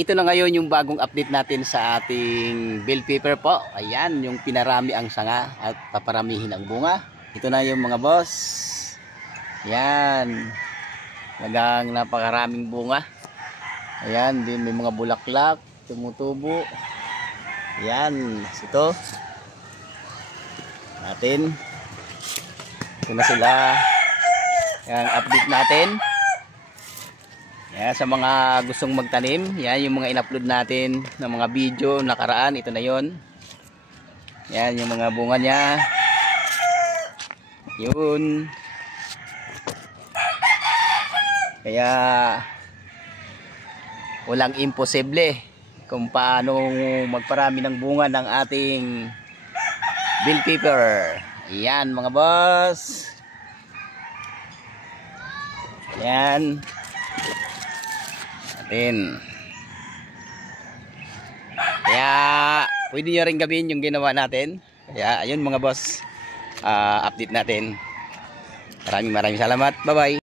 ito na ngayon yung bagong update natin sa ating bell pepper po. Ayan, yung pinarami ang sanga at paparamihin ang bunga. Ito na yung mga boss. Ayan. Nagang napakaraming bunga. Ayan, din may mga bulaklak, tumutubo. Ayan, ito. Natin. Ito na sila. Ayan, update natin. Yan, sa mga gustong magtanim, yan yung mga in-upload natin ng mga video nakaraan, ito na yon. Yan yung mga bunga niya. Yun. Kaya walang imposible kung paano magparami ng bunga ng ating bell pepper. Yan mga boss. Yan. Kaya pwede nyo rin gawin yung ginawa natin. Kaya ayun mga boss, update natin. Maraming salamat. Bye bye.